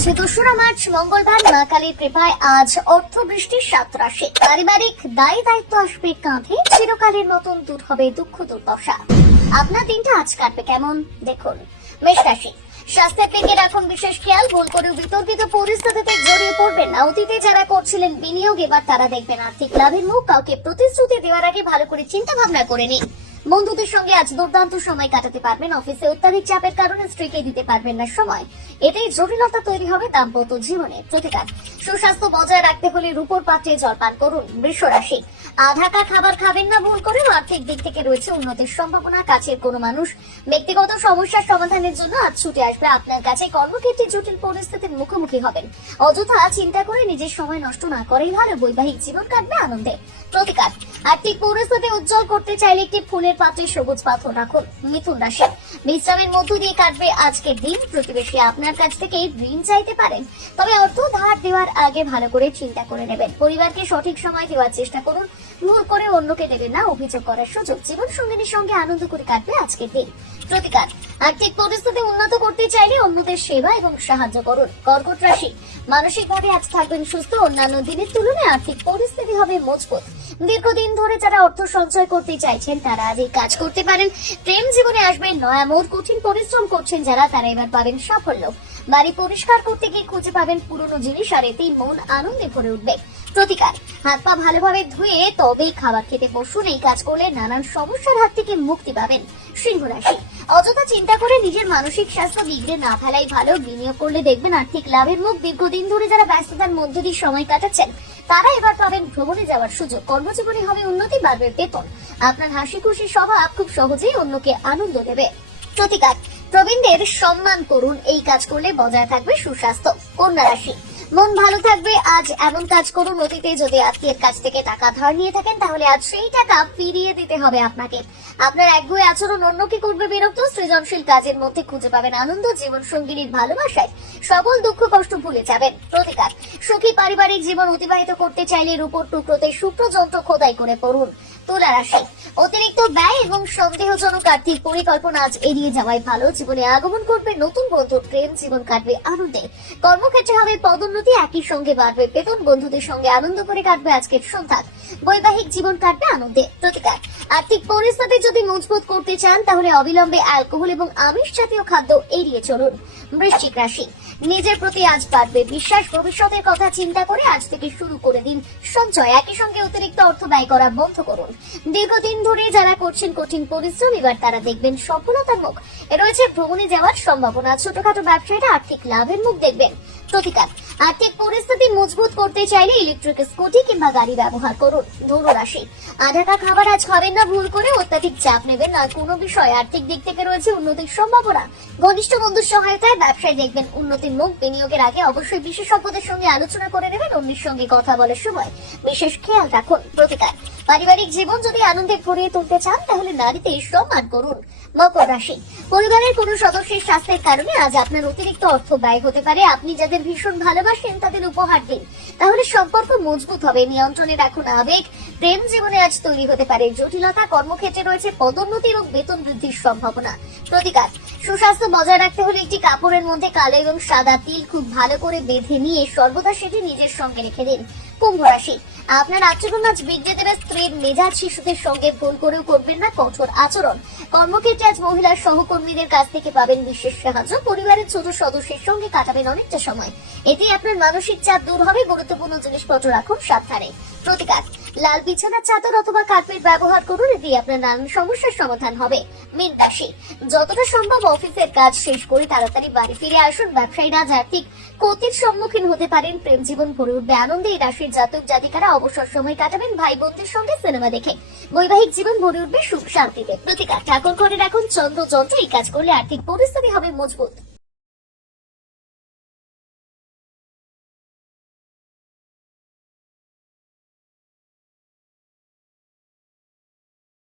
আজ ২রা মার্চ মঙ্গলবার মা কালীর কৃপায় আজ অর্থবৃষ্টির সাত রাশি। পারিবারিক দায়ী দায়িত্ব আসবে কাঁধে, চিরকালের মতন দূর হবে দুঃখ দুর্দশা। আপনার দিনটা আজ কাটবে কেমন দেখুন। মেষ রাশি, স্বাস্থ্যের দিকে রাখুন বিশেষ খেয়াল। ভুল করেও বিতর্কিত পরিস্থিতিতে জড়িয়ে পড়বেন না। অতীতে যারা করছিলেন বিনিয়োগ, এবার তারা দেখবেন আর্থিক লাভের মুখ। কাউকে প্রতিশ্রুতি দেওয়ার আগে ভালো করে চিন্তা ভাবনা করে নিন। বন্ধুদের সঙ্গে আজ দুর্দান্ত সময় কাটাতে পারবেন। অফিসে অত্যাধিক চাপের কারণে স্ত্রীকে দিতে পারবেন না সময়, এতেই জটিলতা তৈরি হবে দাম্পত্য জীবনে। প্রতিকার, সুস্বাস্থ্য বজায় রাখতে হলে রূপোর পাত্রে জলপান করুন। বৃষ রাশি, আধাকা খাবার খাবেন না ভুল করে। আর্থিক দিক থেকে রয়েছে উন্নতির সম্ভাবনা। কাছের কোনো মানুষ ব্যক্তিগত সমস্যার সমাধানের জন্য আজ ছুটে আসবে আপনার কাছে। কর্মক্ষেত্রে জটিল পরিস্থিতির মুখোমুখি হবেন। অযথা চিন্তা করে নিজের সময় নষ্ট না করেই ভালো। বৈবাহিক জীবন কাটবে আনন্দে। প্রতিকার, আর্থিক পরিস্থিতি উজ্জ্বল করতে চাইলে একটি ফুলের পাত্রে সবুজ পাথর রাখুন। মিথুন রাশি, বিশ্রামের মধ্য দিয়ে কাটবে আজকের দিন। প্রতিবেশী আপনার কাছ থেকে ঋণ চাইতে পারেন, তবে অর্থ ধার দেওয়ার আগে ভালো করে চিন্তা করে নেবেন। পরিবারকে সঠিক সময় দেওয়ার চেষ্টা করুন। ভুল করে অন্যকে দেবেন না অভিযোগ করার সুযোগ। জীবন সঙ্গিনীর সঙ্গে আনন্দ করে কাটবে আজকের দিন। প্রতিকার, আর্থিক পরিস্থিতি উন্নত করতে চাইলে অন্যদের সেবা এবং সাহায্য করুন। কর্কট রাশি, মানসিকভাবে আজ থাকবেন সুস্থ। অন্যান্য দিনের তুলনায় আর্থিক পরিস্থিতি হবে মজবুত। দীর্ঘদিন ধরে যারা অর্থ সঞ্চয় করতে চাইছেন তারা আজ এই কাজ করতে পারেন। প্রেম জীবনে আসবেন নয়া মোড়। কঠিন পরিশ্রম করছেন যারা, তারা এবার পাবেন সাফল্য। বাড়ি পরিষ্কার করতে গিয়ে খুঁজে পাবেন পুরনো জিনিস, আর এতেই মন আনন্দে ভরে উঠবে। প্রতিকার, হাত পা ভালোভাবে ধুয়ে তবেই খাবার খেতে বসুন। এই কাজ করলে নানান সমস্যার হাত থেকে মুক্তি পাবেন। সিংহ রাশি, অযথা চিন্তা করে নিজের মানসিক স্বাস্থ্য বিগড়ে না ফেলাই ভালো। বিনিয়োগ করলে দেখবেন আর্থিক লাভের মুখ। দীর্ঘদিন ধরে যারা ব্যস্ততার মধ্য দিয়ে সময় কাটাচ্ছেন তারা এবার পাবেন ভ্রমণে যাওয়ার সুযোগ। কর্মজীবনে হবে উন্নতি, বাড়বে বেতন। আপনার হাসি খুশি স্বভাব খুব সহজেই অন্যকে আনন্দ দেবে। প্রতিকার, প্রবীণদের সম্মান করুন। এই কাজ করলে বজায় থাকবে সুস্বাস্থ্য। কন্যা রাশি, মন ভালো থাকবে। আজ এমন কাজ করুন, অতীতে যদি আত্মীয়ের কাছ থেকে টাকা ধার নিয়ে থাকেন তাহলে আজ সেই টাকা ফিরিয়ে দিতে হবে আপনাকে। আপনার একগুঁয়ে আচরণ অন্যকে করবে বিরক্ত। সৃজনশীল কাজের মধ্যে খুঁজে পাবেন আনন্দ। জীবন সঙ্গিনীর ভালোবাসায় সকল দুঃখ কষ্ট ভুলে যাবেন। প্রতিকার, সুখী পারিবারিক জীবন অতিবাহিত করতে চাইলে রূপোর টুকরোতে শুক্র যন্ত্র খোদাই করে পড়ুন। তুলা রাশি, অতিরিক্ত ব্যয় এবং সন্দেহজনক আর্থিক পরিকল্পনা আজ এড়িয়ে যাওয়াই ভালো। জীবনে আগমন করবে নতুন বন্ধু। প্রেম জীবন কাটবে আনন্দে। কর্মক্ষেত্রে হবে পদোন্নতি, একই সঙ্গে বাড়বে বেতন। বন্ধুদের সঙ্গে আনন্দ করে কাটবে আজকের সন্ধ্যা। বৈবাহিক জীবন কাটবে আনন্দে। প্রতিকার, আর্থিক পরিস্থিতি যদি মজবুত করতে চান তাহলে অবিলম্বে অ্যালকোহল এবং আমিষ জাতীয় খাদ্য এড়িয়ে চলুন। বৃশ্চিক রাশি, নিজের প্রতি আজ বাড়বে বিশ্বাস। ভবিষ্যতের কথা চিন্তা করে আজ থেকে শুরু করে দিন সঞ্চয়। একই সঙ্গে অতিরিক্ত অর্থ ব্যয় করা বন্ধ করুন। দীর্ঘদিন ধরে যারা করছেন কঠিন পরিশ্রম, এবার তারা দেখবেন সফলতার মুখ। রয়েছে ভ্রমণে যাওয়ার সম্ভাবনা। ছোটখাটো ব্যবসায়ীরা আর্থিক লাভের মুখ দেখবেন। প্রতিকার, আর্থিক পরিস্থিতি মজবুত করতে চাইলে ইলেকট্রিক স্কুটি কিংবা গাড়ি ব্যবহার করুন। ধনু রাশি, আধাকা খাবার আজ খাবেন না ভুল করে। অত্যাধিক চাপ নেবেন না কোনো বিষয়। আর্থিক দিক থেকে রয়েছে উন্নতির সম্ভাবনা। ঘনিষ্ঠ বন্ধুর সহায়তায় ব্যবসায় দেখবেন উন্নতির মুখ। বিনিয়োগের আগে অবশ্যই বিশেষজ্ঞদের সঙ্গে আলোচনা করে নেবেন। অন্যের সঙ্গে কথা বলার সময় বিশেষ খেয়াল রাখুন। প্রতিকার, পারিবারিক জীবন যদি আনন্দে ভরিয়ে তুলতে চান তাহলে নারীতে সম্মান করুন। মকর রাশি, পরিবারের কোনো সদস্যের স্বাস্থ্যের কারণে আজ আপনার অতিরিক্ত অর্থ ব্যয় হতে পারে। আপনি যাদের ভীষণ ভালোবাসেন তাদের উপহার দিন, তাহলে সম্পর্ক মজবুত হবে। নিয়ন্ত্রণে রাখুন আবেগ। প্রেম জীবনে আজ তৈরি হতে পারে জটিলতা। কর্মক্ষেত্রে রয়েছে পদোন্নতি এবং বেতন বৃদ্ধির সম্ভাবনা। প্রতিকার, সুস্বাস্থ্য বজায় রাখতে হলে একটি কাপড়ের মধ্যে কালো এবং সাদা তিল খুব ভালো করে বেঁধে নিয়ে সর্বদা সেটি নিজের সঙ্গে রেখে দিন। কুম্ভ রাশি, আপনার আচরণ আজ বিগড়ে দেবে। স্ত্রীর মেজাজ শিশুদের সঙ্গে ভুল করেও করবেন না কঠোর আচরণ। কর্মক্ষেত্রে আজ মহিলার সহকর্মীদের কাছ থেকে পাবেন বিশেষ সাহায্য। পরিবারের ছোট সদস্যের সঙ্গে কাটাবেন অনেকটা সময়, এতে আপনার মানসিক চাপ দূর হবে। গুরুত্বপূর্ণ জিনিসপত্র রাখুন সাবধানে। প্রতিকার, লাল বিছানার চাদর অথবা কার্পেট ব্যবহার করুন, এতে আপনার নানান সমস্যার সমাধান হবে। মীন রাশি, যতটা সম্ভব অফিসের কাজ শেষ করে তাড়াতাড়ি বাড়ি ফিরে আসুন। ব্যবসায়ীরা আজ আর্থিক ক্ষতির সম্মুখীন হতে পারেন। প্রেম জীবন ভরে উঠবে আনন্দে। এই রাশির জাতক জাতিকারা অবসর সময় কাটাবেন ভাই বোনদের সঙ্গে সিনেমা দেখে। বৈবাহিক জীবন ভরে উঠবে সুখ শান্তিতে। প্রতিকার, ঠাকুর ঘরে রাখুন চন্দ্র যন্ত্র। এই কাজ করলে আর্থিক পরিস্থিতি হবে মজবুত।